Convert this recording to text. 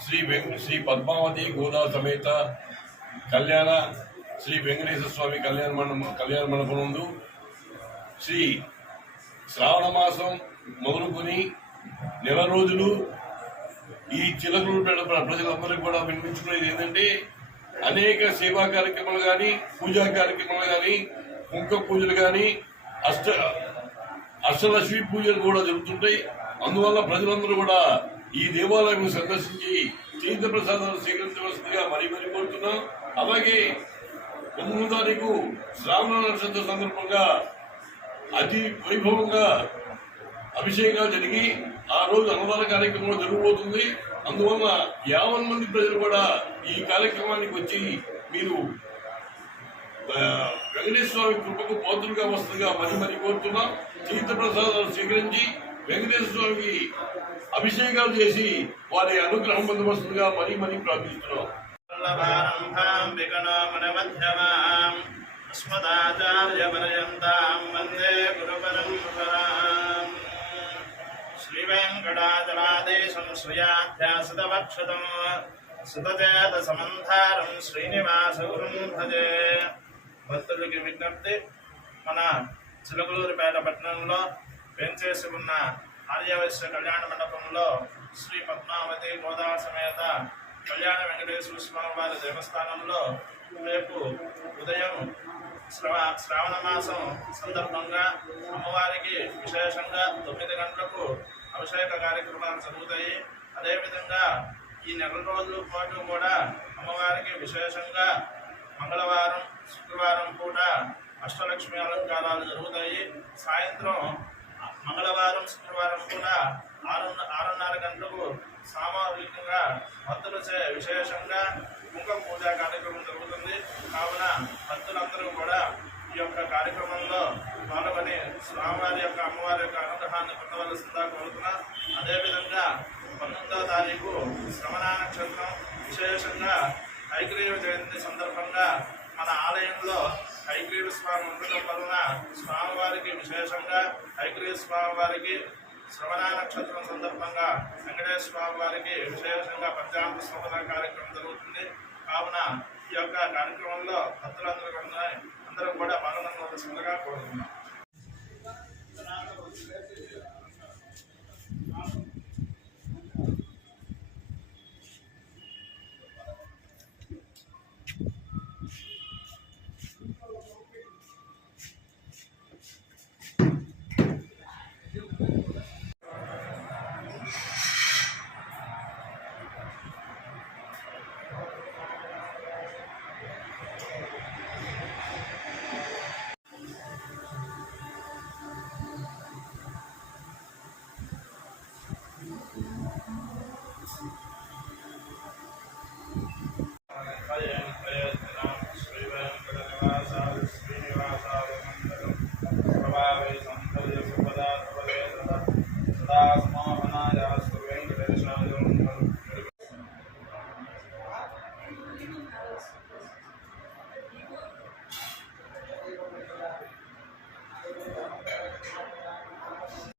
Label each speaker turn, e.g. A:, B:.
A: శ్రీ వెంక శ్రీ పద్మావతి గోదా సమేత కళ్యాణ శ్రీ వెంకటేశ్వర స్వామి కళ్యాణ మండపం కళ్యాణ మండపం నందు శ్రీ శ్రావణ మాసం మొదలుకొని నెల రోజులు ఈ చిలకలు ప్రజలందరికీ కూడా వినిపించుకునేది ఏంటంటే అనేక సేవా కార్యక్రమాలు కానీ పూజా కార్యక్రమాలు కానీ కుంక పూజలు కానీ అష్ట అష్టలక్ష్మి పూజలు కూడా జరుగుతుంటాయి. అందువల్ల ప్రజలందరూ కూడా ఈ దేవాలయం సందర్శించి తీర్థ ప్రసాదాలు స్వీకరించవలసిందిగా మరీ మరీ కోరుతున్నాం. అలాగే తొమ్మిదో తారీఖు శ్రావణ నక్షత్ర సందర్భంగా అతి వైభవంగా అభిషేకాలు జరిగి ఆ రోజు అన్నదాన కార్యక్రమం జరగబోతుంది. అందువల్ల యావన్ మంది ప్రజలు కూడా ఈ కార్యక్రమానికి వచ్చి మీరు వెంకటేశ్వర స్వామి కృపకు పోతులుగా వస్తుందిగా మరి మరి కోరుతున్నాం. తీర్థ ప్రసాదాలు స్వీకరించి వెంకటేశ్వర స్వామికి అభిషేకాలు చేసి వారి అనుగ్రహం పొందవస్తుందిగా మరీ మరీ ప్రార్థిస్తున్నాం.
B: శ్రీవేంకటాచలాదేశం శ్రియాధ్యాసితవక్షతం సుతచేత సమంధారం శ్రీనివాసగురుం భజే. భక్తులకి విజ్ఞప్తి మన చిలకలూరిపేట పట్టణంలో పెంచేసి ఉన్న ఆర్యవైశ్య కళ్యాణ మండపంలో శ్రీ పద్మావతి గోదావరి సమేత కళ్యాణ వెంకటేశ్వర స్వామి వారి దేవస్థానంలో రేపు ఉదయం శ్రవ శ్రావణ మాసం సందర్భంగా అమ్మవారికి విశేషంగా తొమ్మిది గంటలకు అభిషేక కార్యక్రమాలు జరుగుతాయి. అదేవిధంగా ఈ నెల రోజుల పాటు కూడా అమ్మవారికి విశేషంగా మంగళవారం శుక్రవారం పూట అష్టలక్ష్మి అలంకారాలు జరుగుతాయి. సాయంత్రం మంగళవారం శుక్రవారం కూడా ఆరు ఆరున్నర గంటలకు సామూహికంగా భక్తులచే విశేషంగా కుంకుమ పూజ కార్యక్రమం జరుగుతుంది. కావున భక్తులందరూ కూడా ఈ యొక్క కార్యక్రమంలో పాల్గొని స్వామివారి యొక్క అమ్మవారి యొక్క అనుగ్రహాన్ని పొందవలసిందిగా కోరుతున్నా. అదేవిధంగా పంతొమ్మిదవ తారీఖు శ్రవణ నక్షత్రం విశేషంగా ఐగ్రీవ జయంతి సందర్భంగా మన ఆలయంలో ఐగ్రీవ స్వామి ఉండటం వలన స్వామివారికి విశేషంగా ఐగ్రీవ స్వామివారికి శ్రవణ నక్షత్రం సందర్భంగా వెంకటేశ్వర స్వామి వారికి విశేషంగా పంచాంగ శ్రవణ కార్యక్రమం జరుగుతుంది. కావున ఈ యొక్క కార్యక్రమంలో భక్తులందరూ అందరూ కూడా పాల్గొనవలసిందిగా కోరుతున్నాం